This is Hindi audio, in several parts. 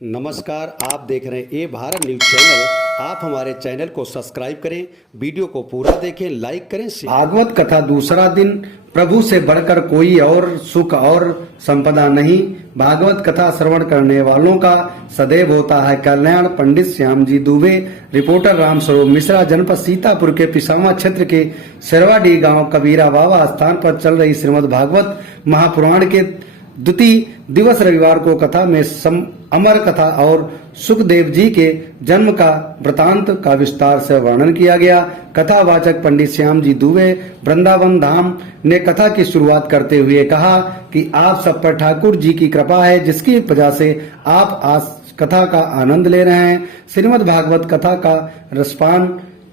नमस्कार, आप देख रहे हैं ए भारत न्यूज चैनल। आप हमारे चैनल को सब्सक्राइब करें, वीडियो को पूरा देखें, लाइक करें। भागवत कथा दूसरा दिन। प्रभु से बढ़कर कोई और सुख और संपदा नहीं। भागवत कथा श्रवण करने वालों का सदैव होता है कल्याण। पंडित श्याम जी दुबे। रिपोर्टर रामस्वरूप मिश्रा। जनपद सीतापुर के पिसावा क्षेत्र के शेरवाडी गांव कबीरा बाबा स्थान पर चल रही श्रीमद् भागवत महापुराण के द्वितीय दिवस रविवार को कथा में अमर कथा और सुखदेव जी के जन्म का वृतांत का विस्तार से वर्णन किया गया। कथावाचक पंडित श्याम जी दुबे वृंदावन धाम ने कथा की शुरुआत करते हुए कहा कि आप सब पर ठाकुर जी की कृपा है, जिसकी वजह से आप आज कथा का आनंद ले रहे हैं, श्रीमद् भागवत कथा का रसपान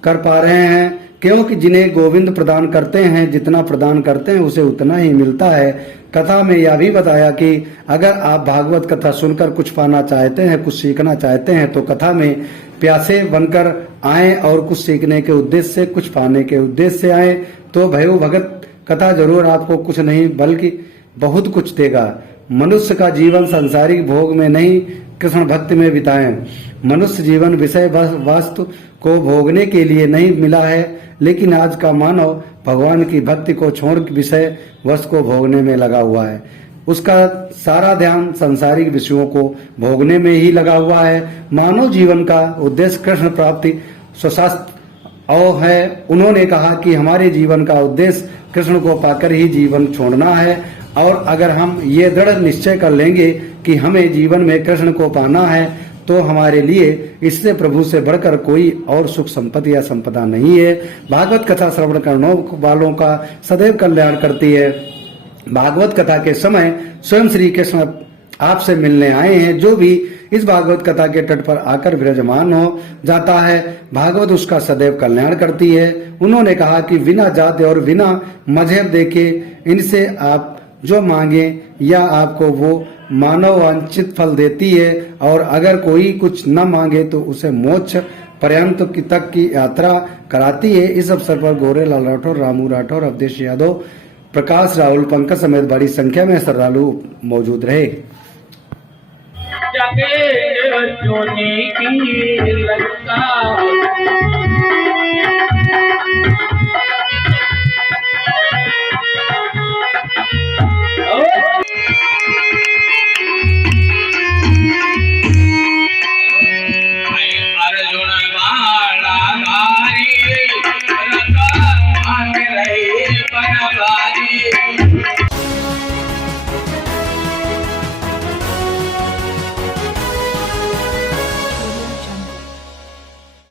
कर पा रहे हैं, क्योंकि जिन्हें गोविंद प्रदान करते हैं, जितना प्रदान करते हैं उसे उतना ही मिलता है। कथा में यह भी बताया कि अगर आप भागवत कथा सुनकर कुछ पाना चाहते हैं, कुछ सीखना चाहते हैं, तो कथा में प्यासे बनकर आए और कुछ सीखने के उद्देश्य से, कुछ पाने के उद्देश्य से आए तो भयो भगत कथा जरूर आपको कुछ नहीं बल्कि बहुत कुछ देगा। मनुष्य का जीवन सांसारिक भोग में नहीं, कृष्ण भक्ति में बिताएं। मनुष्य जीवन विषय वस्तु को भोगने के लिए नहीं मिला है, लेकिन आज का मानव भगवान की भक्ति को छोड़ विषय वस्तु को भोगने में लगा हुआ है। उसका सारा ध्यान सांसारिक विषयों को भोगने में ही लगा हुआ है। मानव जीवन का उद्देश्य कृष्ण प्राप्ति स्वशास्त्र और है। उन्होंने कहा कि हमारे जीवन का उद्देश्य कृष्ण को पाकर ही जीवन छोड़ना है, और अगर हम ये दृढ़ निश्चय कर लेंगे कि हमें जीवन में कृष्ण को पाना है, तो हमारे लिए इससे प्रभु से बढ़कर कोई और सुख संपत्ति या संपदा नहीं है। भागवत कथा श्रवण करने वालों का सदैव कल्याण करती है। भागवत कथा के समय स्वयं श्री कृष्ण आपसे मिलने आए हैं। जो भी इस भागवत कथा के तट पर आकर विराजमान हो जाता है, भागवत उसका सदैव कल्याण करती है। उन्होंने कहा कि बिना जाति और बिना मजहब देखे इनसे आप जो मांगे या आपको वो मानव वांछित फल देती है, और अगर कोई कुछ न मांगे तो उसे मोक्ष पर्यंत तक की यात्रा कराती है। इस अवसर पर गोरेलाल राठौर, रामू राठौर, अवधेश यादव, प्रकाश राहुल, पंकज समेत बड़ी संख्या में श्रद्धालु मौजूद रहे। जगे की लगता